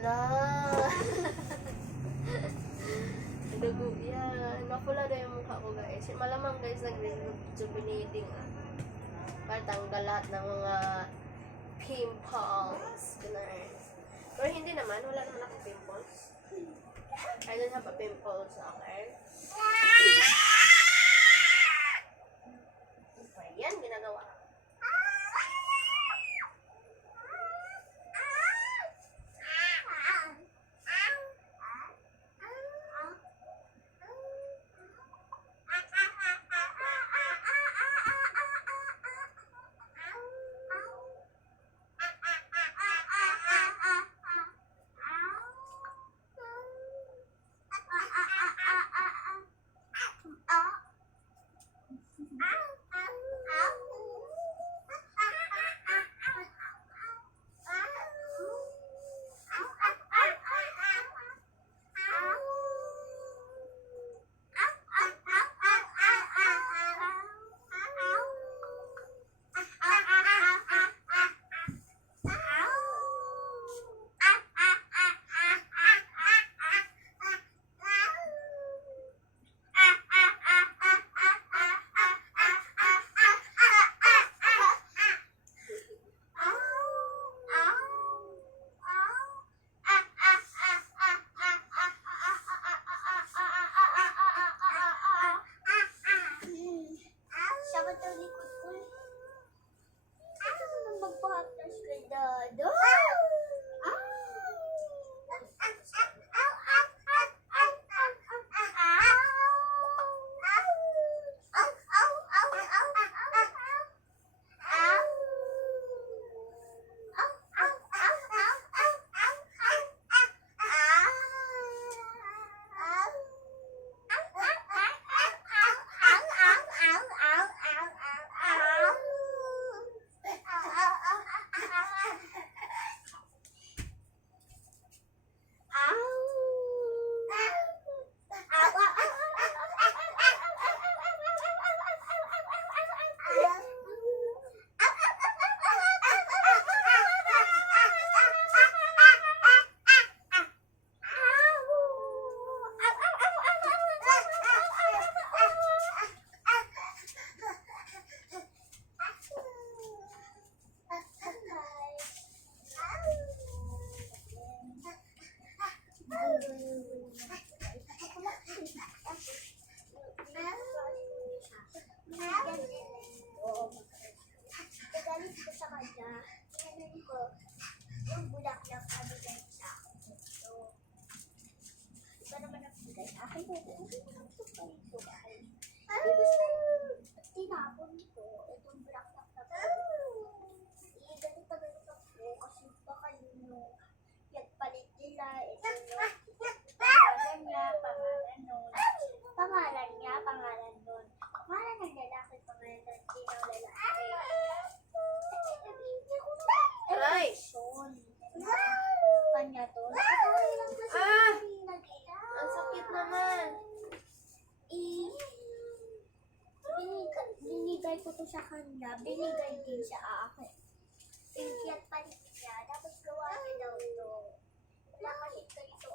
Ala. Dugo yan. Mapula daw yung mukha ko, guys. Malamang, guys, nag-rejuvenating, para tanggal lahat ng mga pimples. Ganun. Pero hindi naman. Wala naman ako pimples. I don't have a pimples, okay? Ayan, ginagawa. Tinapon ko itong bulaklak na po. Ganito ako kasi baka yung nagpalit nila. Ito yung pangalan niya, pangalan nun. Pangalan ng lalaki, pangalan ng tinang lalaki. Aray! Kanya to. Nakakawin lang kasi Ang sakit naman. Binigay ko to sa kanya, binigay din sa akin. Pinigyan palit niya, tapos gawa niya daw ito. Wala kasi ito